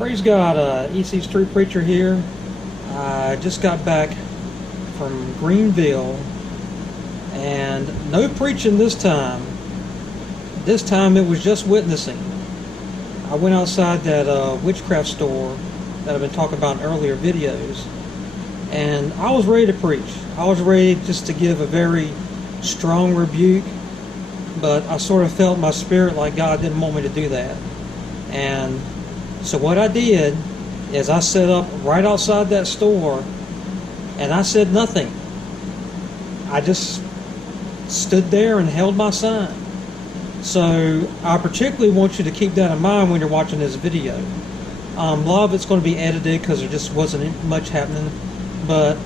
Praise God, EC Street Preacher here. I just got back from Greenville, and no preaching this time. This time it was just witnessing. I went outside that witchcraft store that I've been talking about in earlier videos, and I was ready to preach. I was ready just to give a very strong rebuke, but I sort of felt in my spirit like God didn't want me to do that. And so what I did is I set up right outside that store, and I said nothing. I just stood there and held my sign. So I particularly want you to keep that in mind when you're watching this video. A lot of it's going to be edited because there just wasn't much happening. But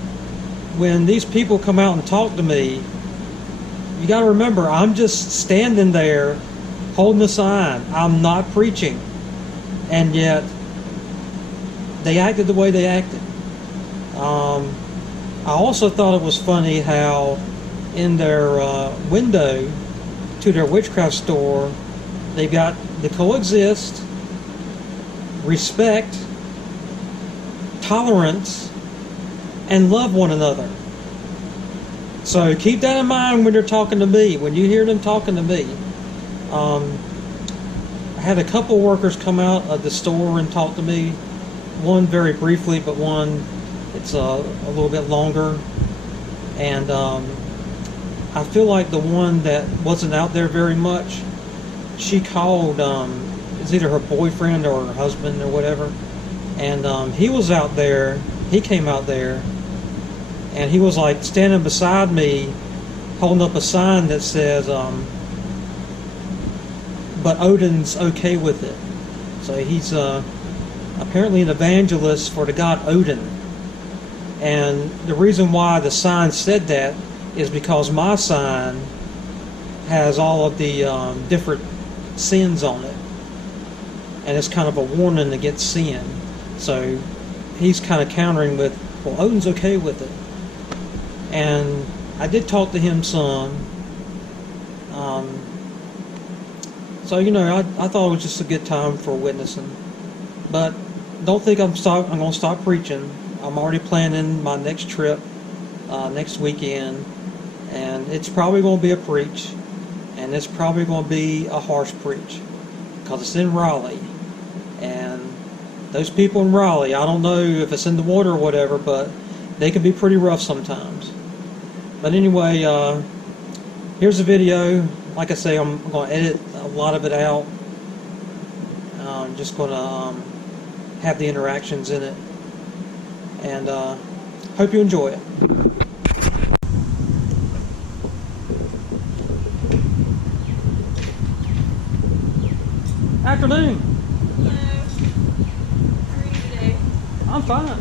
when these people come out and talk to me, you got to remember, I'm just standing there holding the sign. I'm not preaching. And yet, they acted the way they acted. I also thought it was funny how in their window to their witchcraft store, they've got the coexist, respect, tolerance, and love one another. So keep that in mind when they're talking to me, when you hear them talking to me. I had a couple workers come out of the store and talk to me. One very briefly, but one it's a little bit longer. And I feel like the one that wasn't out there very much, she called, it's either her boyfriend or her husband or whatever. And he was out there, he came out there, and he was like standing beside me holding up a sign that says, but Odin's okay with it. So he's apparently an evangelist for the god Odin. And the reason why the sign said that is because my sign has all of the different sins on it. And it's kind of a warning against sin. So he's kind of countering with, well, Odin's okay with it. And I did talk to him some. So, you know, I thought it was just a good time for witnessing. But don't think I'm going to stop preaching. I'm already planning my next trip next weekend. And it's probably going to be a preach. And it's probably going to be a harsh preach. Because it's in Raleigh. And those people in Raleigh, I don't know if it's in the water or whatever, but they can be pretty rough sometimes. But anyway, here's the video. Like I say, I'm going to edit a lot of it out. I'm just going to have the interactions in it. And hope you enjoy it. Afternoon. Hello. How are you today? I'm fine.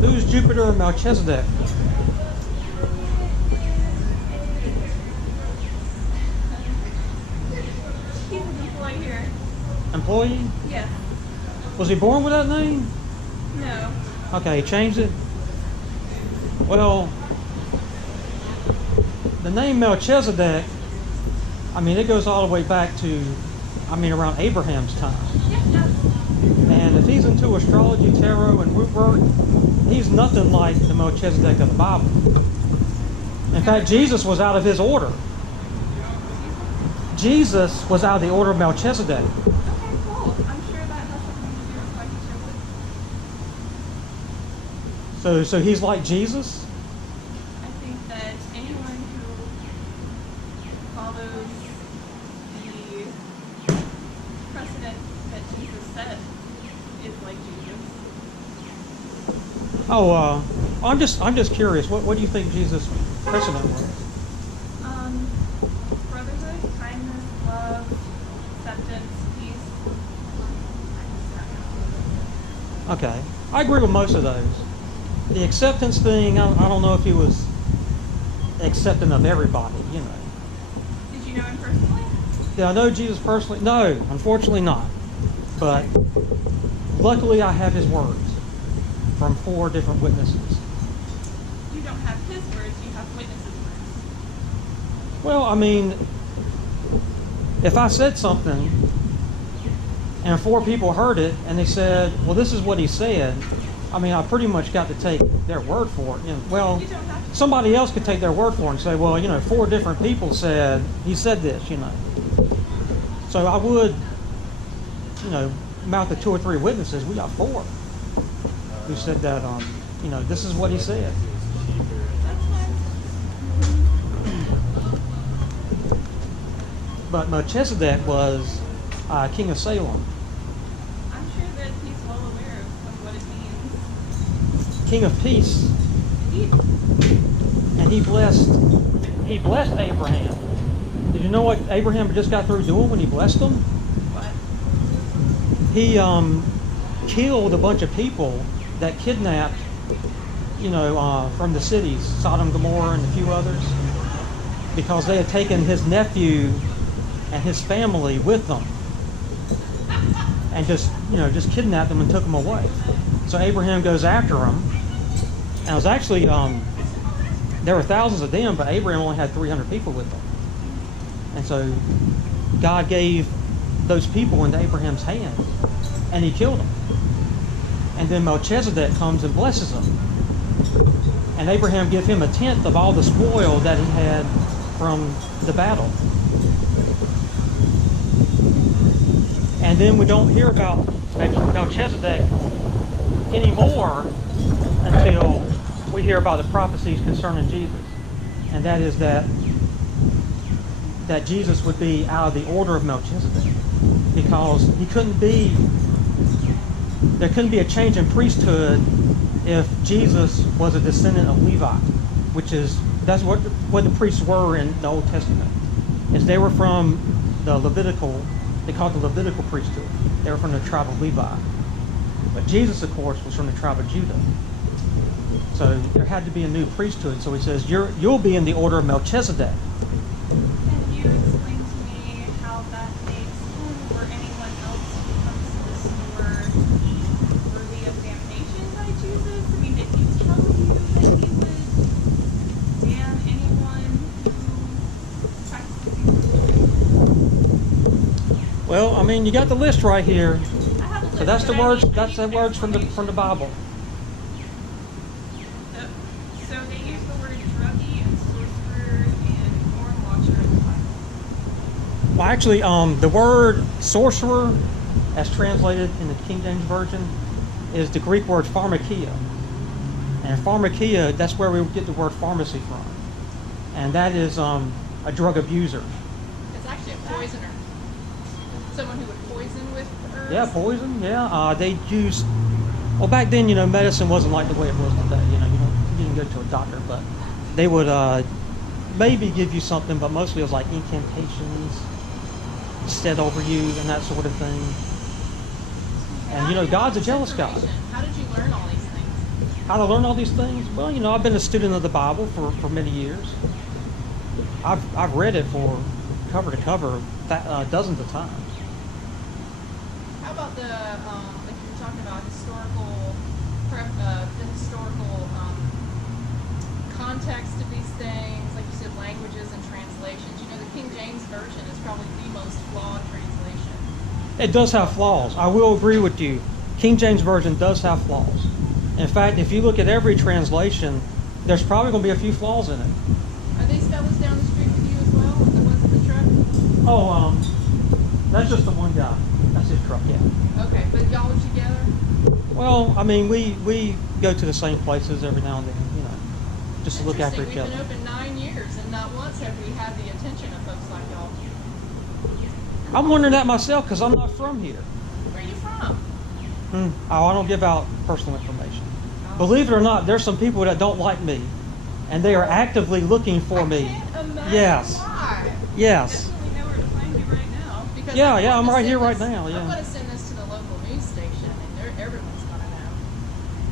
Who's Jupiter Melchizedek? He's an employee here. Employee? Yes. Was he born with that name? No. Okay, he changed it? Well, the name Melchizedek, I mean, it goes all the way back to, around Abraham's time. Yeah. And if he's into astrology, tarot, and root work, he's nothing like the Melchizedek of the Bible. In fact, Jesus was out of his order. Jesus was out of the order of Melchizedek. Okay, cool. I'm sure that has something to do with why he chose it. So he's like Jesus? I think that anyone who follows the precedent that Jesus set is like Jesus. Oh, I'm just curious. What do you think Jesus' precedent was? Brotherhood, kindness, love, acceptance, peace. Okay, I agree with most of those. The acceptance thing, I don't know if he was accepting of everybody, you know. Did you know him personally? Did I know Jesus personally? No, unfortunately not. But luckily I have his words from 4 different witnesses. You don't have his words, you have witnesses' words. Well, I mean, if I said something and 4 people heard it and they said, well, this is what he said, I mean, I pretty much got to take their word for it. You know, well, You don't have to. somebody else could take their word for it and say, well, 4 different people said he said this, So I would, mount the 2 or 3 witnesses. We got 4 who said that, this is what he said. That's fine. But Melchizedek was king of Salem, I'm sure that he's well aware of what it means. king of peace, Indeed. and he blessed Abraham. Did you know what Abraham just got through doing when he blessed him? What? He killed a bunch of people that kidnapped, from the cities, Sodom, Gomorrah, and a few others, because they had taken his nephew and his family with them, and just kidnapped them and took them away. So Abraham goes after them, and it was actually there were thousands of them, but Abraham only had 300 people with him, and so God gave those people into Abraham's hand, and he killed them. And then Melchizedek comes and blesses them. And Abraham gave him 1/10 of all the spoil that he had from the battle. And then we don't hear about Melchizedek anymore until we hear about the prophecies concerning Jesus. And that is that Jesus would be out of the order of Melchizedek, because there couldn't be a change in priesthood if Jesus was a descendant of Levi, that's what the priests were in the Old Testament. Is they were from they called the Levitical priesthood. They were from the tribe of Levi. But Jesus, of course, was from the tribe of Judah. So there had to be a new priesthood. So he says, you'll be in the order of Melchizedek. Can you explain to me how that makes him or anyone else who comes to the store worthy of damnation by Jesus? I mean, did he tell you that he would damn anyone who practices these? Well, I mean, you got the list right here. I have a list, So that's the but I words. need- I That's need the words from the Bible. So they use the word druggie and sorcerer and horn watcher in the Bible. Well, actually, the word sorcerer, as translated in the King James Version, is the Greek word pharmakia. And pharmakia, that's where we get the word pharmacy from. And that is a drug abuser. It's actually a poisoner. Someone who would poison with herbs. Yeah, poison. Yeah, they used. Well, back then, medicine wasn't like the way it was today. You didn't go to a doctor, but they would maybe give you something, but mostly it was like incantations, said over you, and that sort of thing. And God's a jealous God. How did you learn all these things? How to learn all these things? Well, I've been a student of the Bible for many years. I've read it for cover to cover dozens of times. How about the like you were talking about the historical context of these things, like you said, languages and translations. The King James Version is probably the most flawed translation. It does have flaws. I will agree with you. King James Version does have flaws. In fact, if you look at every translation, there's probably going to be a few flaws in it. Are these fellas down the street with you as well? The ones in the truck? Oh, that's just the one guy. That's his truck, yeah. Okay, but y'all are together? Well, I mean, we go to the same places every now and then, just to look after each other. We've been open 9 years, and not once have we had the attention of folks like y'all. I'm wondering that myself, because I'm not from here. Where are you from? I don't give out personal information. Believe it or not, there's some people that don't like me, and they are actively looking for me. I can't imagine Yes. why. Yes. Definitely know where to find you right now. Because Yeah, I'm yeah, going I'm to right send here right this- now, yeah. I'm going to send this to the local news station, and everyone's going to know.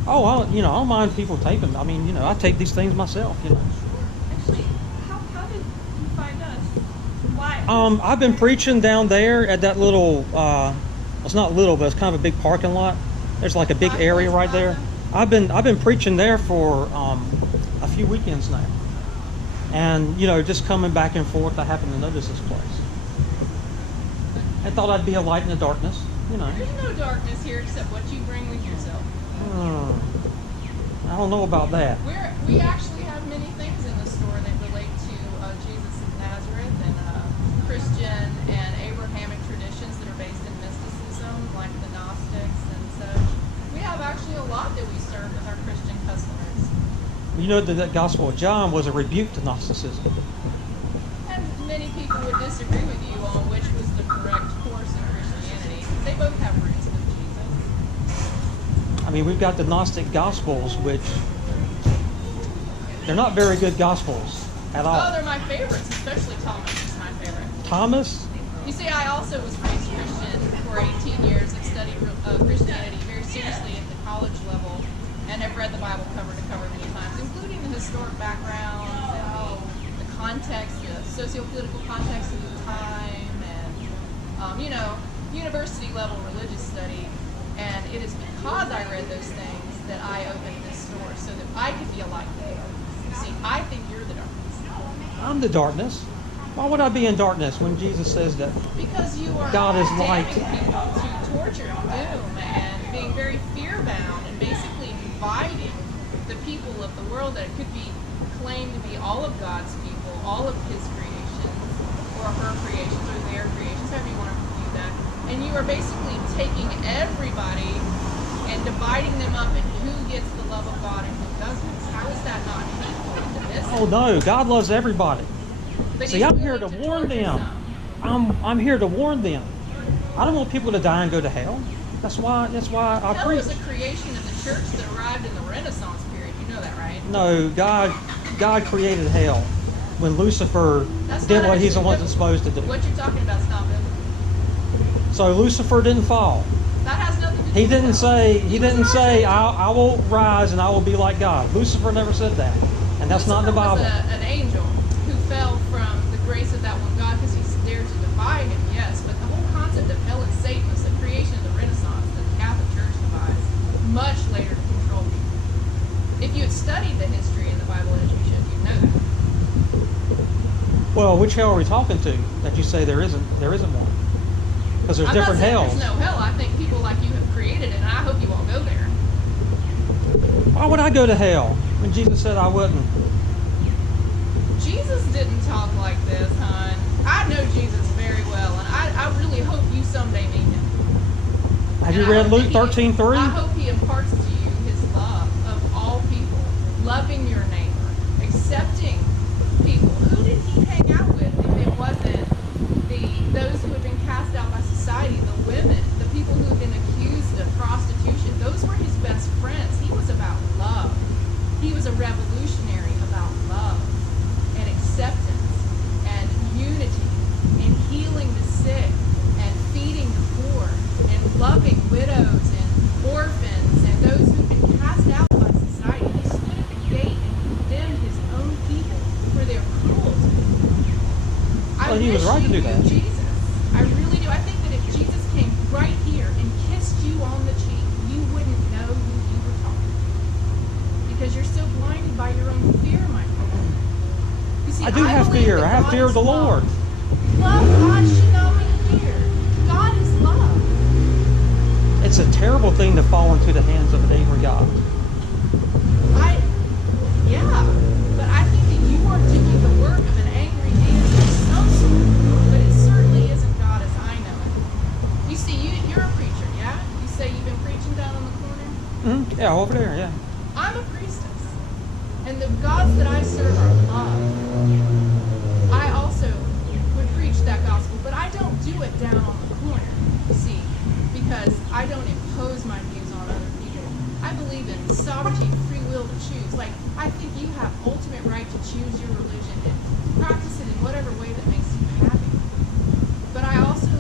Oh, I don't mind people taping. I mean, I take these things myself. Actually, how did you find us? Why I've been preaching down there at that little, it's not little, but it's kind of a big parking lot. There's like a big area right there. I've been preaching there for a few weekends now. And, you know, just coming back and forth, I happen to notice this place. I thought I'd be a light in the darkness, you know. There's no darkness here except what you bring with yourself. I don't know about that. We actually have many things in the store that relate to Jesus of Nazareth and Christian and Abrahamic traditions that are based in mysticism, like the Gnostics and such. We have actually a lot that we serve with our Christian customers. You know that the Gospel of John was a rebuke to Gnosticism. And many people would disagree with you on which was the correct course in Christianity. They both have roots with Jesus. I mean, we've got the Gnostic Gospels, which they're not very good Gospels at all. Oh, they're my favorites, especially Thomas is my favorite. Thomas? You see, I also was raised Christian for 18 years. I've studied Christianity very seriously at the college level and have read the Bible cover to cover many times, including the historic background and the context, the socio-political context of the time, and, you know, university level religious study. And it is because I read those things that I opened this store so that I could be a light in the darkness. You see, I think you're the darkness. I'm the darkness. Why would I be in darkness when Jesus says that? Because you are God is light. damning people to torture and doom and being very fear-bound and basically dividing the people of the world that could be claimed to be all of God's people, all of His creations, or her creations, or their creations, however you want to view that. And you are basically taking everybody and dividing them up in who gets the love of God and who doesn't. How is that not hateful and divisive? Oh no, God loves everybody. But See, He's I'm here to willing warn torture them. some. I'm here to warn them. I don't want people to die and go to hell. That's why I Hell preach. was a creation of the church that arrived in the Renaissance period. You know that, right? No, God created hell when Lucifer That's did not what he actually wasn't biblical. supposed to do. What you're talking about is not biblical. So Lucifer didn't fall. That has nothing to do He with didn't hell. say I will rise and I will be like God. Lucifer never said that, and that's not in the Lucifer Bible. was an angel who fell from the grace of that one God because he dared to defy him, yes. But the whole concept of hell and Satan was a creation of the Renaissance that the Catholic Church devised much later to control people. If you had studied the history in the Bible as you should, you'd know that. Well, which hell are we talking to? That you say there isn't one? Because there's I'm different not saying hells. there's no hell. I think people like you have created it, and I hope you all go there. Why would I go to hell when Jesus said I wouldn't? Jesus didn't talk like this, hon. I know Jesus very well, and I really hope you someday meet him. Have And you I read hope Luke that 13:3? I hope he imparts to you his love of all people, loving your neighbor, accepting people. Who did he hang out with if it wasn't those who had been cast out by society, the women, the people who had been accused of prostitution? Those were his best friends. He was about love. He was a revolutionary about love and acceptance and unity and healing the sick and feeding the poor and loving widows and orphans and those who've been cast out by society. He stood at the gate and condemned his own people for their cruelty. Well, he was right to do that. Jesus. I really do. I think that if Jesus came right here and kissed you on the cheek, you wouldn't know who you were talking to. Because you're still blinded by your own fear, my friend. You see, I do have believe fear. that I have God fear of is the Lord. Love God should not be fear. God is love. It's a terrible thing to fall into the hands of an angry God. Yeah, but I think that you are doing the work of an angry man of some sort, but it certainly isn't God as I know it. You see, you're a preacher, yeah? You say you've been preaching down on the corner? Mm-hmm. Yeah, over there, yeah. I'm a priestess, and the gods that I serve are love. I also would preach that gospel, but I don't do it down on the corner, you see, because I don't impose my views on other people. I believe in sovereignty and free will to choose. Like, I think you have ultimate right to choose your religion and practice it in whatever way that makes you happy. But I also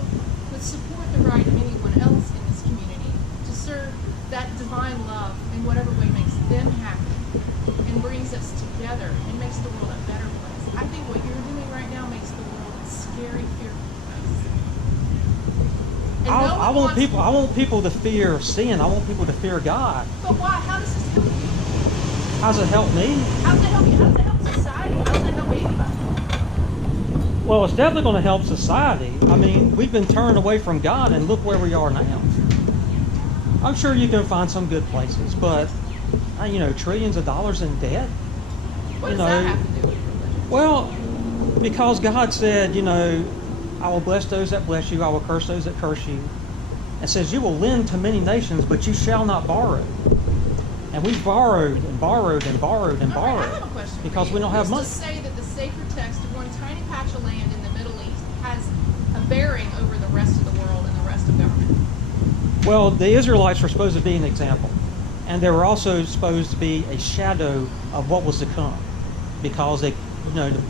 would support the right of anyone else in this community to serve that divine love in whatever way makes them happy and brings us together and makes the world a better place. I think what you're doing right now makes the world a scary, I want people to fear sin. I want people to fear God. But why? How does this help you? How does it help me? How does it help you? How does it help society? How does it help anybody? Well, it's definitely going to help society. I mean, we've been turned away from God, and look where we are now. I'm sure you can find some good places, but trillions of dollars in debt. What does that have to do with religion? Well, because God said, I will bless those that bless you, I will curse those that curse you. It says, you will lend to many nations, but you shall not borrow. And we've borrowed and borrowed and borrowed and borrowed I have a question because we don't have money. Who's to say that the sacred text of one tiny patch of land in the Middle East has a bearing over the rest of the world and the rest of government? Well, the Israelites were supposed to be an example. And they were also supposed to be a shadow of what was to come. Because the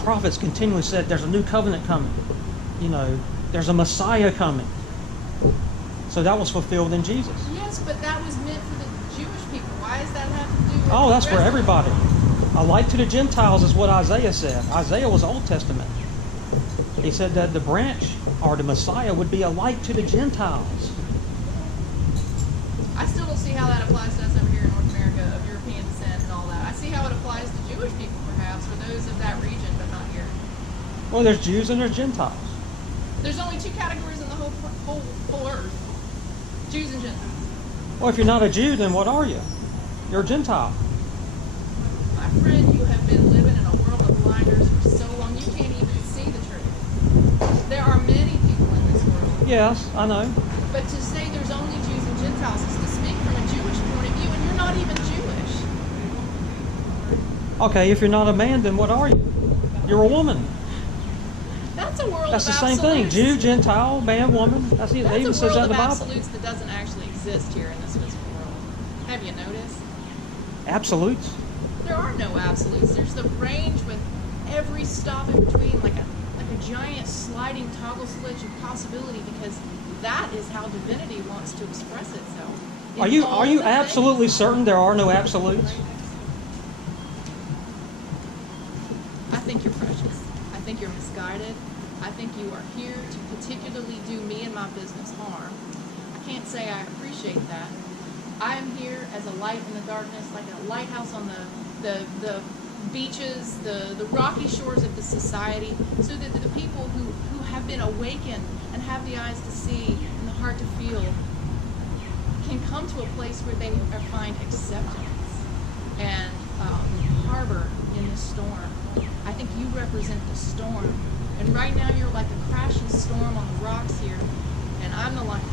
prophets continually said there's a new covenant coming. There's a Messiah coming. So that was fulfilled in Jesus. Yes, but that was meant for the Jewish people. Why does that have to do with Oh, that's the for rest? everybody. A light to the Gentiles is what Isaiah said. Isaiah was Old Testament. He said that the branch or the Messiah would be a light to the Gentiles. I still don't see how that applies to us over here in North America of European descent and all that. I see how it applies to Jewish people, perhaps, for those of that region, but not here. Well, there's Jews and there's Gentiles. There's only two categories in the whole earth: Jews and Gentiles. Well, if you're not a Jew, then what are you? You're a Gentile. My friend, you have been living in a world of blinders for so long, you can't even see the truth. There are many people in this world. Yes, I know. But to say there's only Jews and Gentiles is to speak from a Jewish point of view, and you're not even Jewish. Okay, if you're not a man, then what are you? You're a woman. That's a world That's the of same thing. absolutes. Jew, Gentile, man, woman. It even That's a says that world in of the Bible. absolutes that doesn't actually exist here in this physical world. Have you noticed? Absolutes? There are no absolutes. There's the range with every stop in between, like a giant sliding toggle switch of possibility, because that is how divinity wants to express itself. Are you absolutely certain there are no absolutes? I think you're precious. I think you're misguided. I think you are here to particularly do me and my business harm. I can't say I appreciate that. I am here as a light in the darkness, like a lighthouse on the beaches, the rocky shores of the society, so that the people who have been awakened and have the eyes to see and the heart to feel can come to a place where they find acceptance and harbor in the storm. I think you represent the storm. And right now you're like a crashing storm on the rocks here, and I'm the lighthouse.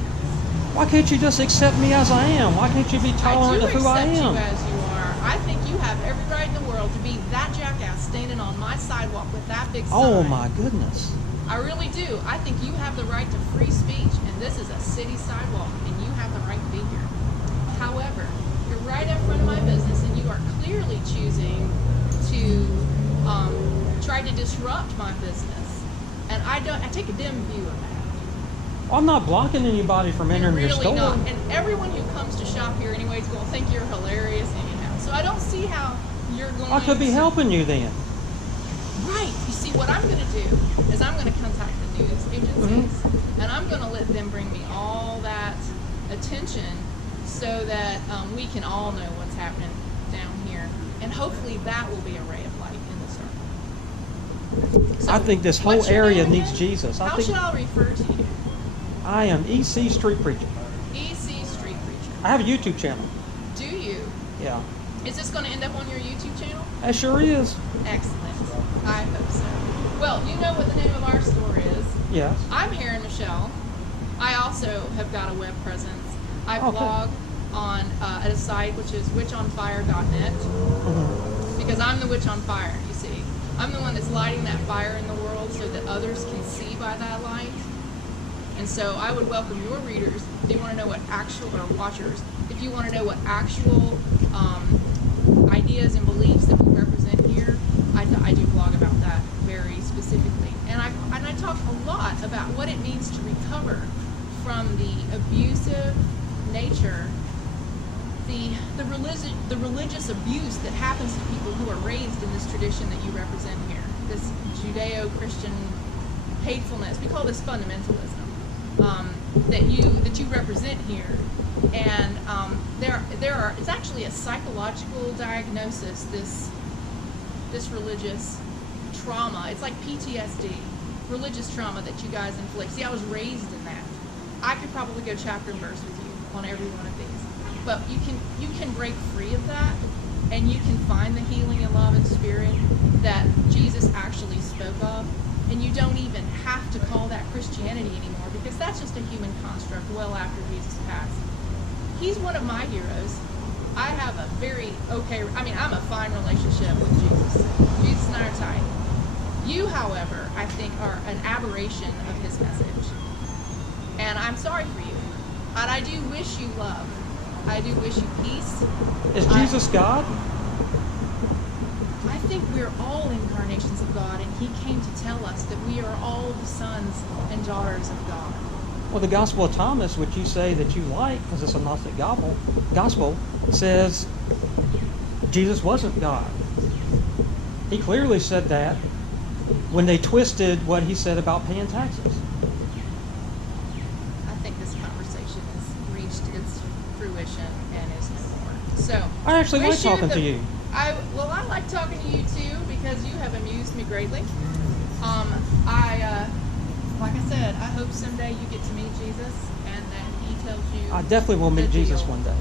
Why can't you just accept me as I am? Why can't you be tolerant of who I I do am? accept you as you are. I think you have every right in the world to be that jackass standing on my sidewalk with that big sign. Oh my goodness. I really do. I think you have the right to free speech, and this is a city sidewalk, and you have the right to be here. However, you're right up front of my business, and you are clearly choosing to try to disrupt my business, and I take a dim view of that. Well, I'm not blocking anybody from entering You're your really store. not. And everyone who comes to shop here anyway is going to think you're hilarious anyhow. So I don't see how you're going I could be to... helping you then. Right. You see, what I'm going to do is I'm going to contact the news agencies, and I'm going to let them bring me all that attention so that we can all know what's happening down here. And hopefully that will be a ray of light in the circle. So, I think this whole what's your area name needs again? Jesus. How should I refer to you? I am EC Street Preacher. EC Street Preacher. I have a YouTube channel. Do you? Yeah. Is this going to end up on your YouTube channel? It sure is. Excellent. I hope so. Well, you know what the name of our store is. Yes. I'm Erin Michelle. I also have got a web presence. I Okay. blog on at a site which is witchonfire.net because I'm the witch on fire, you see. I'm the one that's lighting that fire in the world so that others can see by that light. And so I would welcome your readers if you want to know what actual, or watchers, if you want to know what actual ideas and beliefs that we represent here, I do blog about that very specifically. And I talk a lot about what it means to recover from the abusive nature, the religious abuse that happens to people who are raised in this tradition that you represent here, this Judeo-Christian hatefulness. We call this fundamentalism. that you represent here. And it's actually a psychological diagnosis, this religious trauma. It's like PTSD, religious trauma that you guys inflict. See, I was raised in that. I could probably go chapter and verse with you on every one of these. But you can break free of that, and you can find the healing and love and spirit that Jesus actually spoke of. And you don't even have to call that Christianity anymore, because that's just a human construct well after Jesus passed. He's one of my heroes. I have a I'm a fine relationship with Jesus. Jesus and I are tight. You, however, I think are an aberration of his message. And I'm sorry for you. And I do wish you love. I do wish you peace. Is Jesus God? I think we're all incarnations of God, and he came to tell us that we are all the sons and daughters of God. Well, the Gospel of Thomas, which you say that you like, because it's a Gnostic gospel, says Jesus wasn't God. He clearly said that when they twisted what he said about paying taxes. I think this conversation has reached its fruition and is no more. So I actually like talking to you. I like talking to you too, because you have amused me greatly. Like I said, I hope someday you get to meet Jesus and that he tells you. I definitely will meet Jesus one day.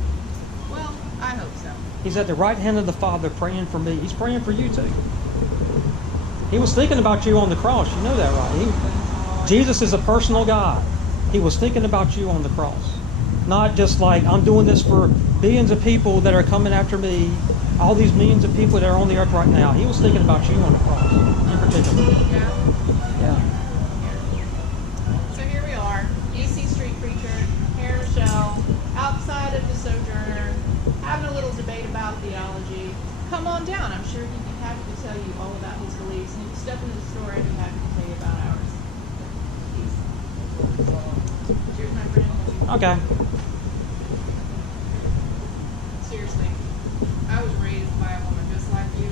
Well, I hope so. He's at the right hand of the Father praying for me. He's praying for you too. He was thinking about you on the cross. You know that, right? Jesus is a personal God. He was thinking about you on the cross. Not just like, I'm doing this for billions of people that are coming after me, all these millions of people that are on the earth right now. He was thinking about you on the cross in particular. Yeah. So here we are, UC Street Preacher, here in Michelle, outside of the Sojourner, having a little debate about theology. Come on down. I'm sure he'd be happy to tell you all about his beliefs. And if you step into the store, I'd be happy to tell you about ours. Peace. Cheers, my friend. Okay. Seriously, I was raised by a woman just like you.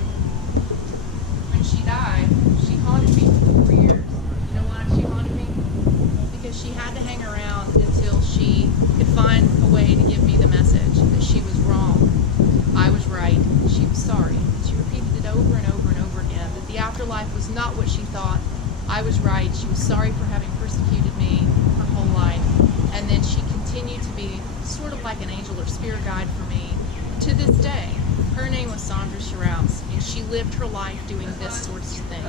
When she died, she haunted me for 4 years. You know why she haunted me? Because she had to hang around until she could find a way to give me the message that she was wrong. I was right. She was sorry. She repeated it over and over and over again, that the afterlife was not what she thought. I was right. She was sorry for having persecuted me her whole life. And then she continued to be sort of like an angel or spirit guide for me to this day. Her name was Sojourner, and she lived her life doing this sort of thing.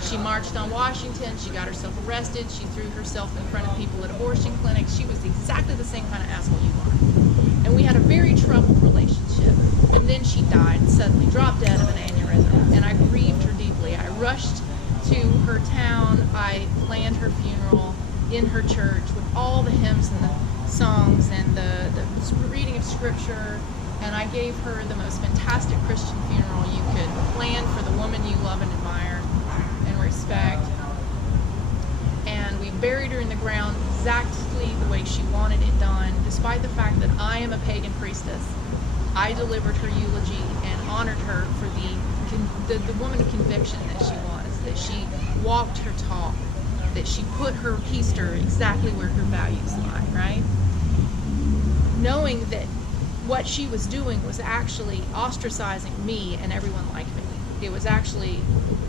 She marched on Washington. She got herself arrested. She threw herself in front of people at abortion clinics. She was exactly the same kind of asshole you are. And we had a very troubled relationship. And then she died, suddenly dropped dead of an aneurysm. And I grieved her deeply. I rushed to her town. I planned her funeral in her church with all the hymns and the songs and the reading of scripture. And I gave her the most fantastic Christian funeral you could plan for the woman you love and admire and respect. And we buried her in the ground exactly the way she wanted it done, despite the fact that I am a pagan priestess. I delivered her eulogy and honored her for the woman of conviction that she was, that she walked her talk, that she put her keister exactly where her values lie, right? Knowing that what she was doing was actually ostracizing me and everyone like me. It was actually,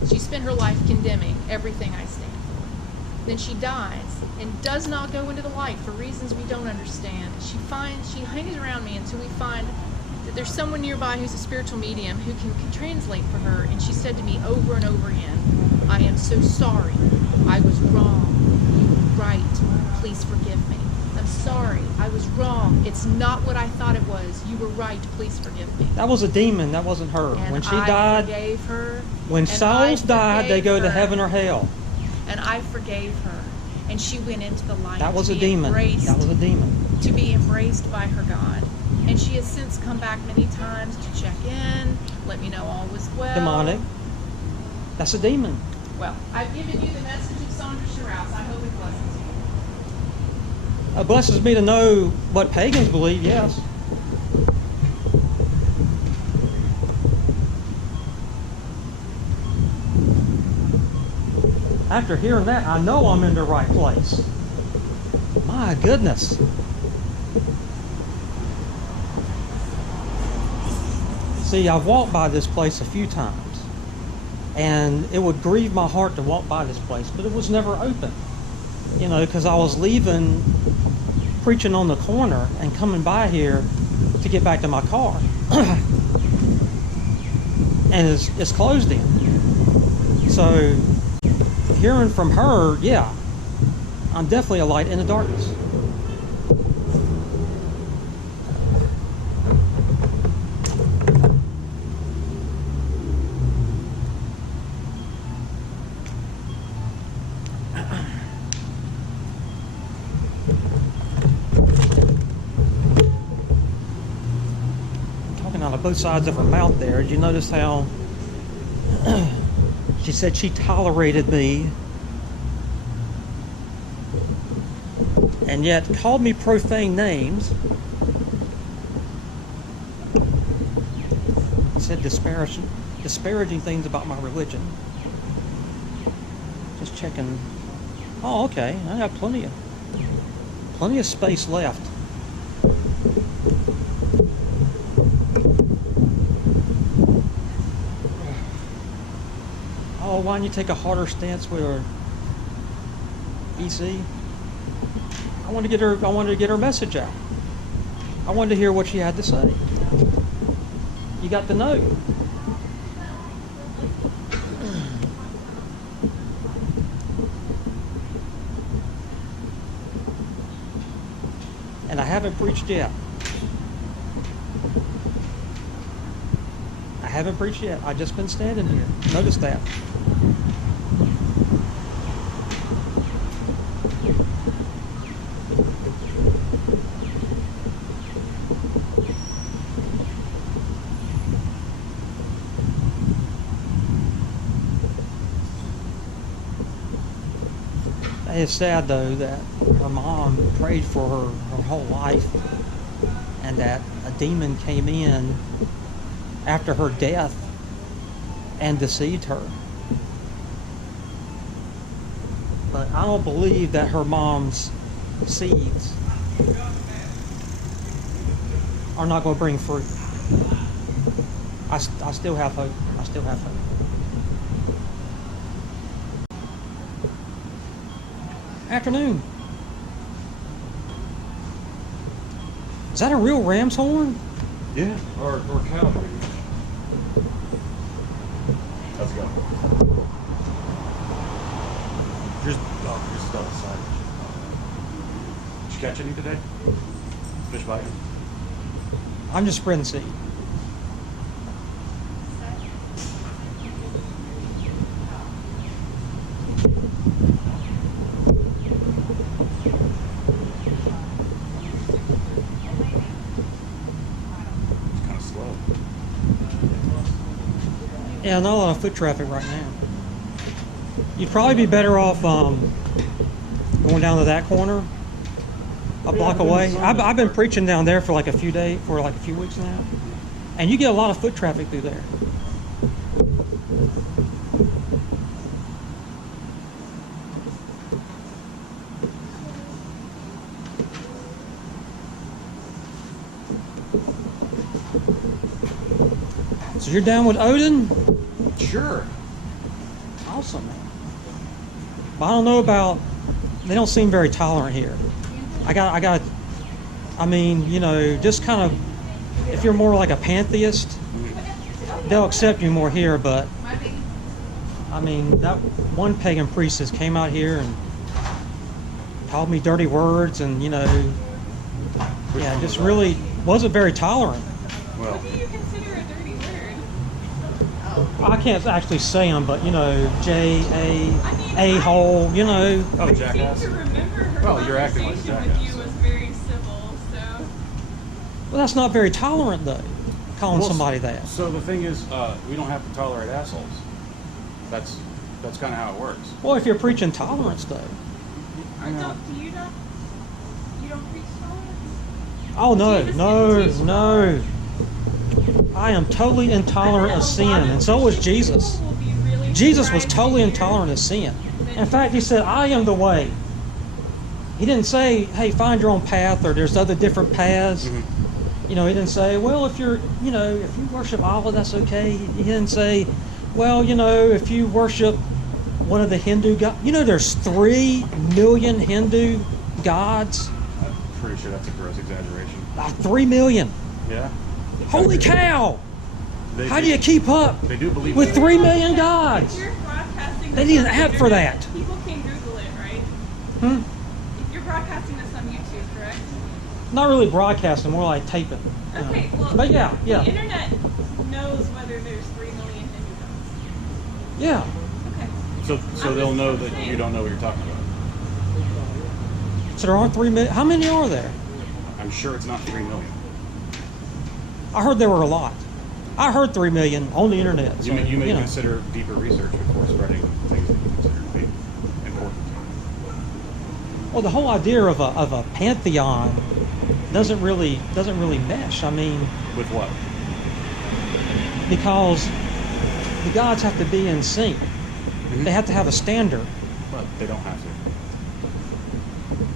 she spent her life condemning everything I stand for. Then she dies and does not go into the light for reasons we don't understand. She hangs around me until we find that there's someone nearby who's a spiritual medium who can translate for her. And she said to me over and over again, I am so sorry. I was wrong. You were right. Please forgive me. I'm sorry. I was wrong. It's not what I thought it was. You were right. Please forgive me. That was a demon. That wasn't her. And when she I died, forgave her. when souls died, they go to heaven or hell. And I forgave her. And she went into the light. That was a demon. That was a demon. To be embraced by her God. And she has since come back many times to check in, let me know all was well. Demonic. That's a demon. Well, I've given you the message of Sandra Sherrouse. I hope it blesses you. It blesses me to know what pagans believe, yes. After hearing that, I know I'm in the right place. My My goodness. See, I've walked by this place a few times, and it would grieve my heart to walk by this place, but it was never open. You know, because I was leaving preaching on the corner and coming by here to get back to my car. And it's closed in. So hearing from her, yeah, I'm definitely a light in the darkness. Talking out of both sides of her mouth there, did you notice how she said she tolerated me and yet called me profane names, said disparaging things about my religion. Just checking. Oh, okay, I got plenty of space left. Oh, why don't you take a harder stance with her EC? I wanted to get her message out. I wanted to hear what she had to say. You got the note. And I haven't preached yet. I haven't preached yet. I've just been standing here. Notice that. It's sad though that her mom prayed for her whole life, and that a demon came in after her death and deceived her. But I don't believe that her mom's seeds are not going to bring fruit. I still have hope. I still have hope. Afternoon. Is that a real ram's horn? Yeah, or cow. Let's go. Just outside. Did you catch any today? Fish biting? I'm just spreading seed. Yeah, not a lot of foot traffic right now. You'd probably be better off going down to that corner, a block away. I've been preaching down there for like a few weeks now, and you get a lot of foot traffic through there. So you're down with Odin? Sure. Awesome, man. But I don't know about, they don't seem very tolerant here. I mean, you know, just kind of, if you're more like a pantheist, they'll accept you more here, but I mean, that one pagan priestess came out here and called me dirty words and, you know, yeah, just really wasn't very tolerant. Well, What do you consider a dirty word? I can't actually say them, but, you know, a-hole, you know. oh, I jackass. seem to remember her Well, you're acting like a conversation with jackass. you was very civil, so. Well, that's not very tolerant, though, calling Well, somebody that. So the thing is, we don't have to tolerate assholes. That's kind of how it works. Well, if you're preaching tolerance, though. I know. You don't preach tolerance? Oh, no, Jesus no, didn't teach no. I am totally intolerant of sin, and so was Jesus. People will be really Jesus was surprised totally to hear intolerant of sin. that In fact, he said, I am the way. He didn't say, hey, find your own path, or there's other different paths. Mm-hmm. You know, he didn't say, well, if you're, you know, if you worship Allah, that's okay. He didn't say, well, you know, if you worship one of the Hindu gods. You know, there's 3 million Hindu gods. I'm pretty sure that's a gross exaggeration. 3 million. Yeah. Holy cow! They How do you keep up They do believe with that. 3 million gods? If you're broadcasting They this need on an the app for internet, that. People can Google it, right? If you're broadcasting this on YouTube, correct? Not really broadcasting, more like taping. you know. Okay, well, But yeah. the internet knows whether there's 3 million Hindu gods. Yeah. Okay. So I'm they'll just know that saying. you don't know what you're talking about. So there aren't 3 million. How many are there? I'm sure it's not 3 million. I heard there were a lot. I heard 3 million on the internet. So, You may know. consider deeper research before spreading things that you consider to be important. Well, the whole idea of a pantheon doesn't really mesh. I mean, With what? because the gods have to be in sync. They have to have a standard. But they don't have to.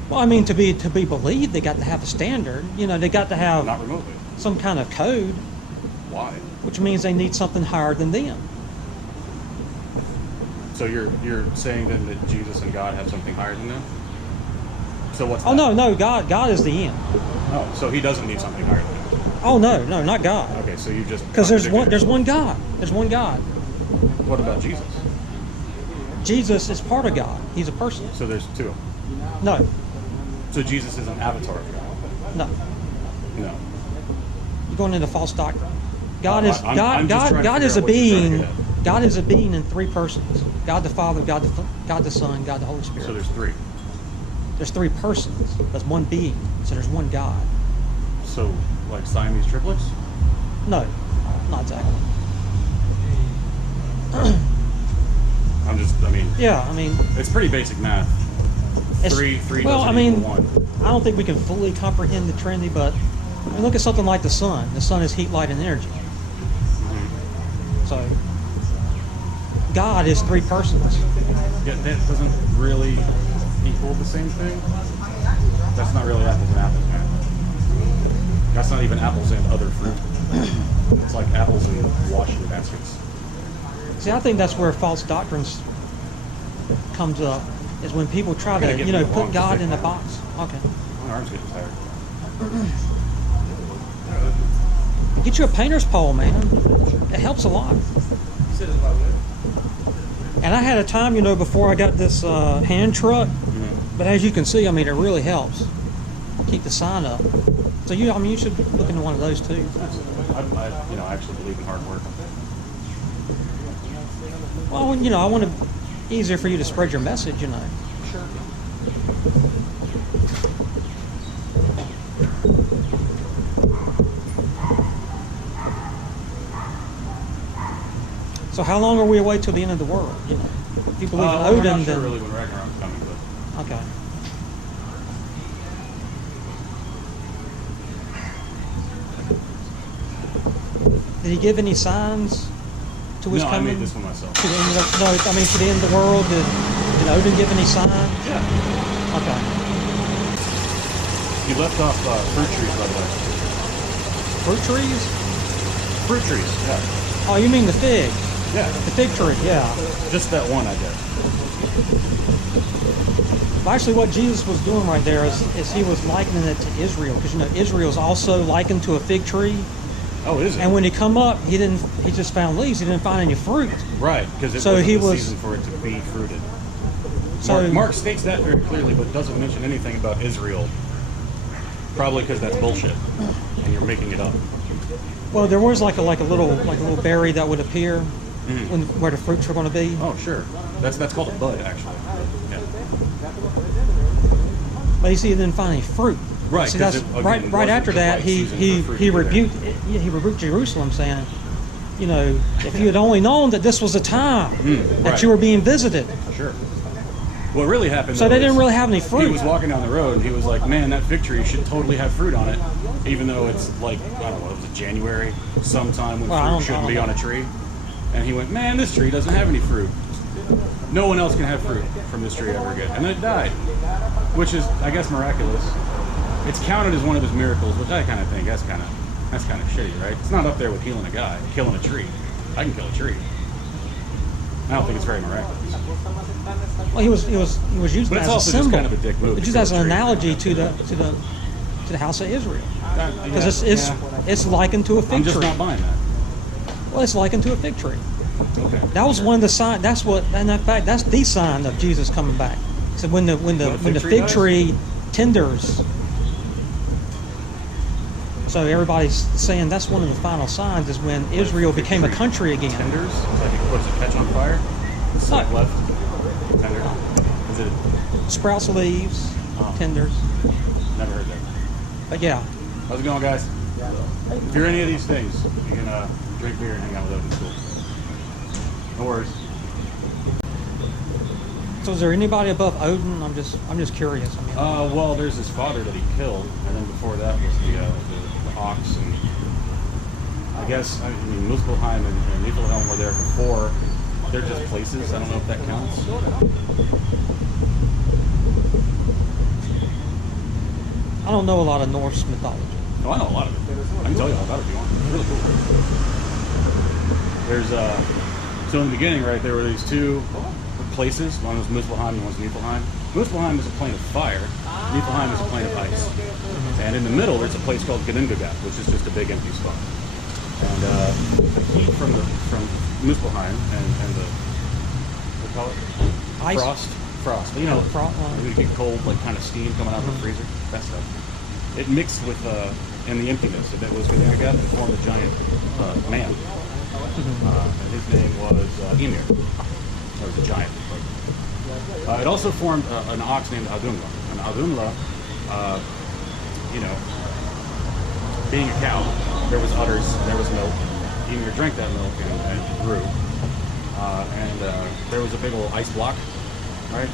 Well, I mean, to be believed, they got to have a standard. You know, they got to have Not remotely. some kind of code, Why? which means they need something higher than them. So you're saying then that Jesus and God have something higher than them? So what's Oh that? no, God is the end. Oh, so he doesn't need something higher than them. Oh no, not God. Okay, so you just Because there's contradicted one yourself. God. There's one God. What about Jesus? Jesus is part of God. He's a person. So there's 2. No, So Jesus is an avatar of God. no. No. You're going into false doctrine. God is I'm God. just trying to God figure is a out what you're trying to being. get at. God is a being in 3 persons. God the Father, God the Son, God the Holy Spirit. So there's 3. There's 3 persons. That's one being. So there's one God. So like Siamese triplets? No, not exactly. I mean, Yeah, I mean, it's pretty basic math. it's, 3 well, doesn't I mean, equal 1. I don't think we can fully comprehend the Trinity, but I mean, look at something like the sun. The sun is heat, light, and energy. So God is 3 persons. Yeah, that doesn't really equal the same thing. That's not really apples and apples, man. That's not even apples and other fruit. It's like apples and washing baskets. See, I think that's where false doctrines comes up, is when people try You're to, gonna you get know, me put wrong, God just in a like- box. Okay. My arm's getting tired. Get you a painter's pole, man. It helps a lot. And I had a time, you know, before I got this hand truck, but as you can see, I mean, it really helps keep the sign up. So you should look into one of those too. I actually believe in hard work. Well, you know, I want it easier for you to spread your message, you know. So how long are we away till the end of the world? You know, if you believe in We're Odin, not sure then really when Ragnarok's coming, but okay. Did he give any signs to his no, I coming? made this one myself. To the end of, no, I mean to the end of the world. Did Odin give any signs? Yeah. Okay. You left off fruit trees, by the way. Fruit trees? Fruit trees, yeah. Oh, you mean the fig? Yeah, The fig tree, yeah. just that one, I guess. But actually, what Jesus was doing right there is he was likening it to Israel, because you know Israel's also likened to a fig tree. Oh, is it? And when he come up, he just found leaves. He didn't find any fruit. Right, because it So wasn't he the was- season for it to be fruited. So Mark states that very clearly, but doesn't mention anything about Israel. Probably because that's bullshit, and you're making it up. well, there was like a little berry that would appear where the fruits were going to be. Oh, sure. That's called a bud, actually. Yeah. But you see, he didn't find any fruit. Right, See, 'cause that's it, again, right wasn't after the that. right He season he for fruit he to be there. rebuked Jerusalem, saying, you know, if you had only known that this was the time that right. you were being visited. Sure. What really happened? So though, they didn't is really have any fruit. He was walking down the road and he was like, "Man, that fig tree should totally have fruit on it," even though it's like I don't know, it was January, sometime when Well, I fruit don't shouldn't be know. on a tree. And he went, "Man, this tree doesn't have any fruit." no one else can have fruit from this tree ever again. And then it died, which is, I guess, miraculous. It's counted as one of his miracles, which I kind of think that's kind of shitty, right? It's not up there with healing a guy, killing a tree. I can kill a tree. I don't think it's very miraculous. Well, he was using But that it's as a also symbol. just kind of a dick move. It's to used as kill an a tree. analogy to the house of Israel, because Yeah, it's likened to a fig I'm just tree. not buying that. Well, it's likened to a fig tree. Okay. That was one of the signs. That's what, and in fact, that's the sign of Jesus coming back. So when the fig tree tenders. So everybody's saying that's one of the final signs is when Israel became a country again. Tenders? Like it puts a catch on fire? It's like No. left. Tender. Is it? Sprouts leaves, Oh. tenders. Never heard that. But yeah, How's it going, guys? If you're any of these things, you can drink beer and hang out with Odin. Cool. No worries. so is there anybody above Odin? I'm just curious. I mean, Well, there's his father that he killed, and then before that was the ox, and I guess Muspelheim and Niflheim were there before. They're just places. I don't know if that counts. I don't know a lot of Norse mythology. Oh, I know a lot of it. I can tell you all about it if you want. It's really cool. There's so in the beginning, right, there were these two places. One was Muspelheim and one was Niflheim. Muspelheim is a plane of fire. Niflheim is a plane of ice. And in the middle, there's a place called Gnungagat, which is just a big empty spot. And the heat from Muspelheim and the what do you call it? Ice? Frost. You know, you get cold, like kind of steam coming out of the freezer. That stuff. It mixed with in the emptiness. That was Gnungagat and formed a giant man. And his name was Ymir. That was a giant. It also formed an ox named Audumla. And Audumla, being a cow, there was udders, there was milk. Ymir drank that milk and grew. There was a big old ice block, right?